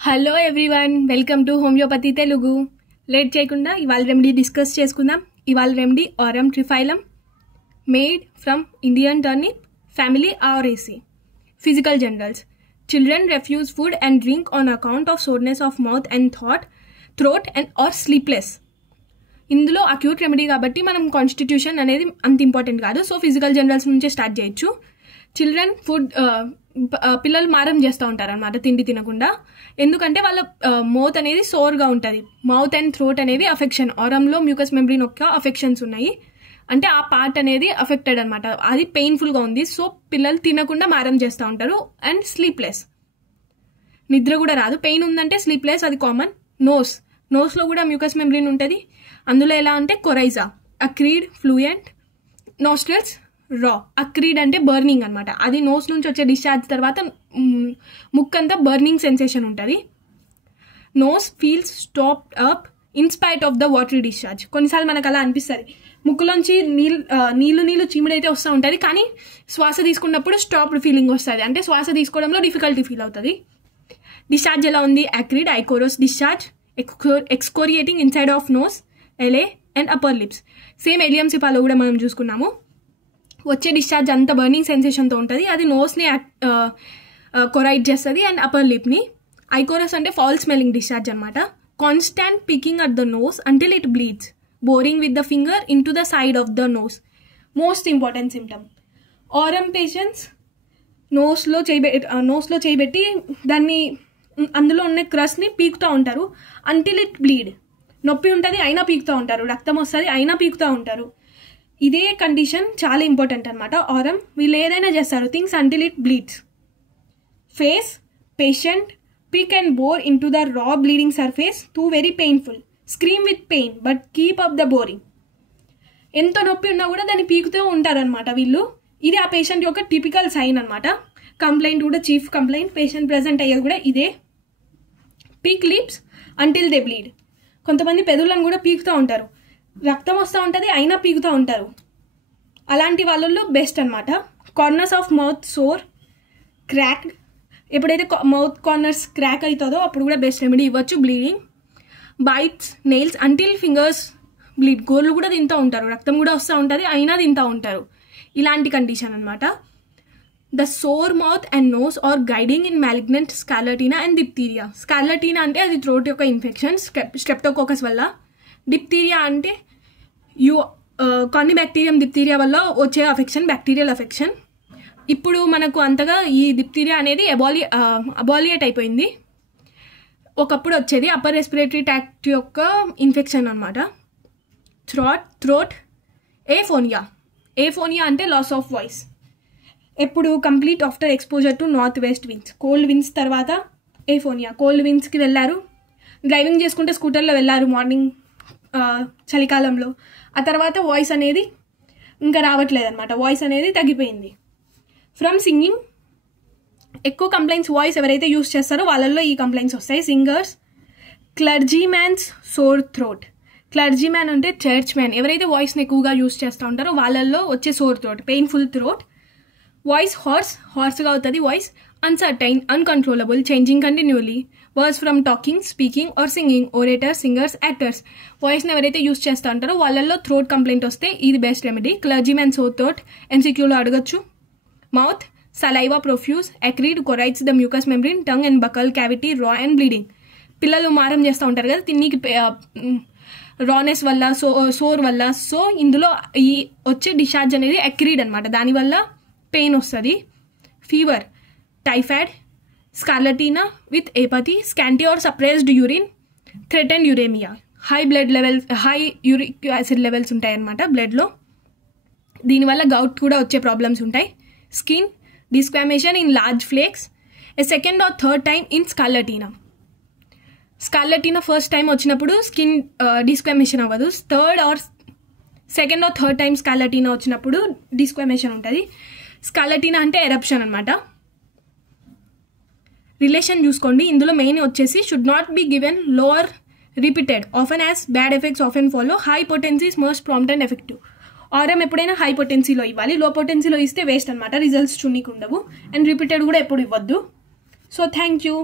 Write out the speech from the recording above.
Hello everyone, welcome to homeopathy Telugu. Late చేయకుండా ఇవాళ remedy discuss చేసుకుందాం. ఇవాళ remedy Arum triphyllum made from Indian turnip family Araceae. Physical generals. Children refuse food and drink on account of soreness of mouth and throat and are sleepless. ఇందులో acute remedy కాబట్టి మనం constitution అనేది అంత important కాదు. So physical generals నుంచే start చేయొచ్చు. Children పిల్లలు మారం చేస్తూ ఉంటారు అనమాట తిండి తినకుండా. ఎందుకంటే వాళ్ళ మౌత్ అనేది సోర్గా ఉంటుంది. మౌత్ అండ్ థ్రోట్ అనేవి అఫెక్షన్, ఆరంలో మ్యూకస్ మెంబ్రేన్ యొక్క అఫెక్షన్స్ ఉన్నాయి. అంటే ఆ పార్ట్ అనేది అఫెక్టెడ్ అనమాట, అది పెయిన్ఫుల్గా ఉంది. సో పిల్లలు తినకుండా మారం చేస్తూ ఉంటారు. అండ్ స్లీప్లెస్, నిద్ర కూడా రాదు. పెయిన్ ఉందంటే స్లీప్లెస్, అది కామన్. నోస్లో కూడా మ్యూకస్ మెంబ్రేన్ ఉంటుంది. అందులో ఎలా అంటే కొరైజా, అక్రీడ్, ఫ్లూయెంట్. నాస్ట్రల్స్ రా. అక్రీడ్ అంటే బర్నింగ్ అనమాట, అది నోస్ నుంచి వచ్చే డిశ్చార్జ్ తర్వాత ముక్కంతా బర్నింగ్ సెన్సేషన్ ఉంటుంది. Nose feels stopped up in spite of the watery discharge. కొన్నిసార్లు మనకు అలా అనిపిస్తుంది, ముక్కులోంచి నీళ్ళు చీముడైతే వస్తూ ఉంటుంది, కానీ శ్వాస తీసుకున్నప్పుడు స్టాప్డ్ ఫీలింగ్ వస్తుంది. అంటే శ్వాస తీసుకోవడంలో డిఫికల్టీ ఫీల్ అవుతుంది. డిశ్చార్జ్ ఎలా ఉంది? Acrid, ichorous discharge, excoriating inside of nose, alae and upper lips. Same allium సిపాలో కూడా మనం చూసుకున్నాము. వచ్చే డిశ్చార్జ్ అంత బర్నింగ్ సెన్సేషన్తో ఉంటుంది. అది నోస్ని కొరైట్ చేస్తుంది అండ్ అప్పర్ లిప్ని. ఐకోరస్ అంటే ఫౌల్ స్మెల్లింగ్ డిశ్చార్జ్ అనమాట. Constant picking at the nose until it bleeds, boring with the finger in to the side of the nose. Most important symptom. Arum patients నోస్లో చేయబెట్టి దాన్ని అందులో ఉన్న క్రస్ని పీకుతూ ఉంటారు అంటిల్ ఇట్ బ్లీడ్. నొప్పి ఉంటుంది అయినా పీకుతూ ఉంటారు, రక్తం వస్తుంది అయినా పీకుతూ ఉంటారు. ఇదే కండిషన్ చాలా ఇంపార్టెంట్ అనమాట. ఆరమ్ వీళ్ళు ఏదైనా చేస్తారు, things until it bleeds. Face patient pick and bore in to the raw bleeding surface too very painful. Scream with pain but keep up the boring. ఎంత నొప్పి ఉన్నా కూడా దాన్ని పీకుతూ ఉంటారనమాట వీళ్ళు. ఇది ఆ పేషెంట్ యొక్క టిపికల్ సైన్ అనమాట. కంప్లైంట్ కూడా, చీఫ్ కంప్లైంట్ పేషెంట్ ప్రెజెంట్ అయ్యేది కూడా ఇదే. Peak lips until they bleed. కొంతమంది పెదవులను కూడా పీకుతూ ఉంటారు, రక్తం వస్తూ ఉంటుంది అయినా పీకుతూ ఉంటారు. అలాంటి వాళ్ళల్లో బెస్ట్ అనమాట. Corners of mouth sore, cracked. ఎప్పుడైతే మౌత్ కార్నర్స్ క్రాక్ అవుతుందో అప్పుడు కూడా బెస్ట్ రెమెడీ ఇవ్వచ్చు. Bleeding. Bites nails until fingers bleed. గోర్లు కూడా తింటూ ఉంటారు, రక్తం కూడా వస్తూ ఉంటుంది అయినా తింటూ ఉంటారు. ఇలాంటి కండిషన్ అనమాట. The sore mouth and nose are guiding in malignant scarlatina and diphtheria. Scarlatina అంటే అది థ్రోట్ యొక్క ఇన్ఫెక్షన్ స్ట్రెప్టోకోకస్ వల్ల. డిప్తీరియా అంటే కానిబాక్టీరియం డిప్తీరియా వల్ల వచ్చే అఫెక్షన్, బ్యాక్టీరియల్ అఫెక్షన్. ఇప్పుడు మనకు అంతగా ఈ డిప్తీరియా అనేది అబాలియేట్ అయిపోయింది. ఒకప్పుడు వచ్చేది అప్పర్ రెస్పిరేటరీ ట్రాక్ట్ యొక్క ఇన్ఫెక్షన్ అనమాట. థ్రోట్. ఏఫోనియా అంటే లాస్ ఆఫ్ వాయిస్. ఎప్పుడు complete after exposure to north west winds. Cold winds తర్వాత ఏఫోనియా. కోల్డ్ విండ్స్కి వెళ్ళారు, డ్రైవింగ్ చేసుకుంటే స్కూటర్లో వెళ్ళారు మార్నింగ్ చలికాలంలో. ఆ తర్వాత వాయిస్ అనేది ఇంకా రావట్లేదు అనమాట, వాయిస్ అనేది తగ్గిపోయింది. From singing. ఎక్కువ కంప్లైంట్స్ వాయిస్ ఎవరైతే యూస్ చేస్తారో వాళ్ళల్లో ఈ కంప్లైంట్స్ వస్తాయి. Singers. Clergy man's sore throat. Clergy man అంటే చర్చ్ మ్యాన్. ఎవరైతే వాయిస్ని ఎక్కువగా యూస్ చేస్తూ ఉంటారో వాళ్ళల్లో వచ్చే sore throat, painful throat. Voice హార్స్గా అవుతుంది voice. Uncertain, uncontrollable, changing continuously. Words from talking, speaking or singing. Orators, singers, actors. వాయిస్ని ఎవరైతే యూస్ చేస్తూ ఉంటారో వాళ్ళల్లో థ్రోట్ కంప్లైంట్ వస్తే ఇది best remedy. Clergy man sore throat MCQలో అడగచ్చు. Mouth. Saliva profuse, acrid, corrodes the mucous membrane, tongue and buccal cavity, raw and bleeding. పిల్లలు మారం చేస్తూ ఉంటారు కదా తిన్నీకి, రానెస్ వల్ల, సోర్ వల్ల. సో ఇందులో ఈ వచ్చే డిశ్చార్జ్ అనేది అక్రీడ్ అనమాట, దానివల్ల పెయిన్ వస్తుంది. Fever. Typhoid, scarlatina with apathy, scanty or suppressed urine, threatened uraemia. High uric acid levels ఉంటాయన్నమాట బ్లడ్లో, దీనివల్ల గౌట్ కూడా వచ్చే ప్రాబ్లమ్స్ ఉంటాయి. Skin. Desquamation in large flakes. A second or third time in scarlatina first time వచ్చినప్పుడు skin desquamation అవ్వదు. Second or third time scarlatina వచ్చినప్పుడు desquamation ఉంటుంది. స్కార్లటీనా అంటే ఎరప్షన్ అనమాట. రిలేషన్ చూసుకోండి, ఇందులో మెయిన్ వచ్చేసి should not be given lower repeated often as bad effects often follow. High potency is most prompt and effective. ఆర్ఎం ఎప్పుడైనా హై పొటెన్సీలో ఇవ్వాలి, లో పొటెన్సీలో ఇస్తే వేస్ట్ అనమాట, రిజల్ట్స్ చున్నీకి ఉండవు. అండ్ రిపీటెడ్ కూడా ఎప్పుడు ఇవ్వద్దు. So thank you.